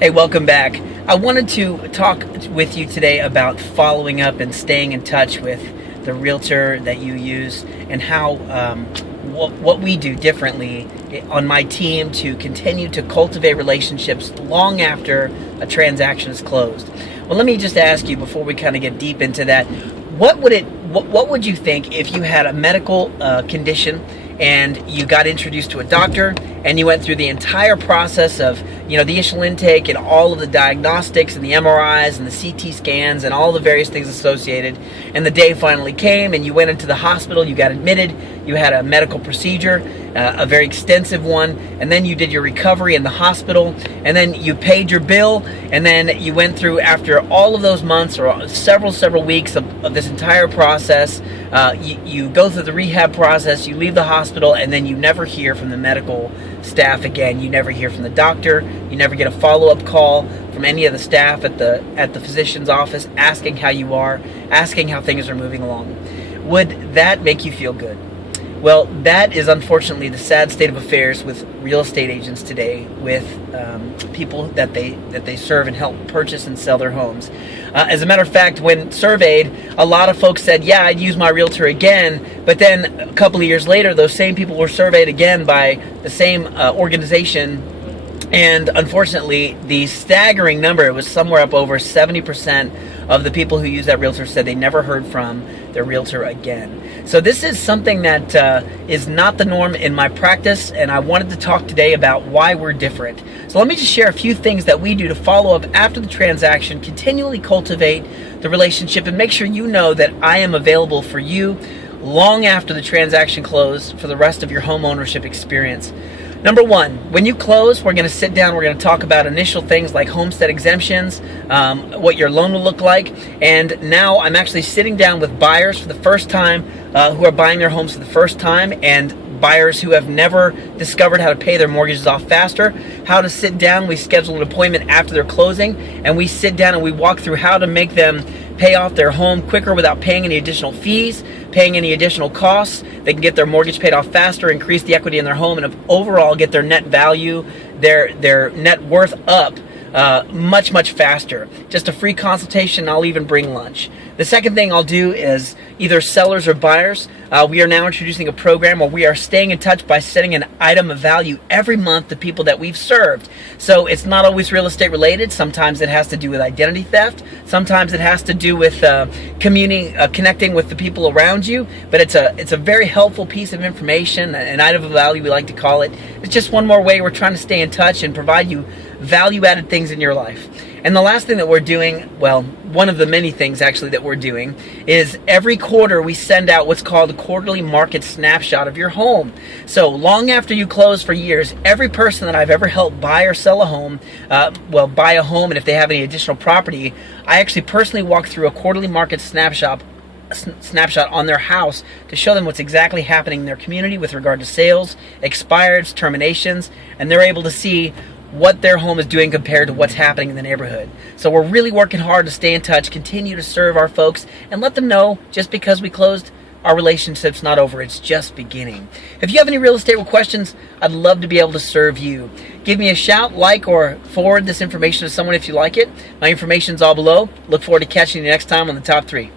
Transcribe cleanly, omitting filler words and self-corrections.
Hey, welcome back. I wanted to talk with you today about following up and staying in touch with the realtor that you use and how what we do differently on my team to continue to cultivate relationships long after a transaction is closed. Well, let me just ask you before we kind of get deep into that, what would you think if you had a medical condition and you got introduced to a doctor and you went through the entire process of, the initial intake and all of the diagnostics and the MRIs and the CT scans and all the various things associated, and the day finally came and you went into the hospital, you got admitted, you had a medical procedure, a very extensive one, and then you did your recovery in the hospital, and then you paid your bill, and then you went through, after all of those months or several weeks of this entire process, you go through the rehab process, you leave the hospital, and then you never hear from the medical staff again. You never hear from the doctor. You never get a follow-up call from any of the staff at the physician's office asking how you are, asking how things are moving along. Would that make you feel good? Well, that is unfortunately the sad state of affairs with real estate agents today, with people that they serve and help purchase and sell their homes. As a matter of fact, when surveyed, a lot of folks said, yeah, I'd use my realtor again, but then a couple of years later, those same people were surveyed again by the same organization, and unfortunately, the staggering number, it was somewhere up over 70% of the people who use that realtor said they never heard from their realtor again. So this is something that is not the norm in my practice, and I wanted to talk today about why we're different. So let me just share a few things that we do to follow up after the transaction, continually cultivate the relationship, and make sure you know that I am available for you long after the transaction closed for the rest of your home ownership experience. Number one, when you close, we're going to sit down, we're going to talk about initial things like homestead exemptions, what your loan will look like, and now I'm actually sitting down with buyers for the first time who are buying their homes for the first time, and buyers who have never discovered how to pay their mortgages off faster, how to sit down. We schedule an appointment after their closing, and we sit down and we walk through how to make them pay off their home quicker without paying any additional fees, paying any additional costs. They can get their mortgage paid off faster, increase the equity in their home, and overall get their net value, their net worth up much faster. Just a free consultation. I'll even bring lunch. The second thing I'll do is either sellers or buyers. We are now introducing a program where we are staying in touch by setting an item of value every month to people that we've served. So it's not always real estate related. Sometimes it has to do with identity theft. Sometimes it has to do with connecting with the people around you. But it's a very helpful piece of information, an item of value we like to call it. It's just one more way we're trying to stay in touch and provide you value-added things in your life. And the last thing that we're doing, well, one of the many things actually that we're doing, is every quarter we send out what's called a quarterly market snapshot of your home. So long after you close for years, every person that I've ever helped buy or sell a home, buy a home, and if they have any additional property, I actually personally walk through a quarterly market snapshot on their house to show them what's exactly happening in their community with regard to sales, expireds, terminations, and they're able to see what their home is doing compared to what's happening in the neighborhood. So we're really working hard to stay in touch, continue to serve our folks, and let them know just because we closed, our relationship's not over, it's just beginning. If you have any real estate questions, I'd love to be able to serve you. Give me a shout, like, or forward this information to someone if you like it. My information's all below. Look forward to catching you next time on the Top 3.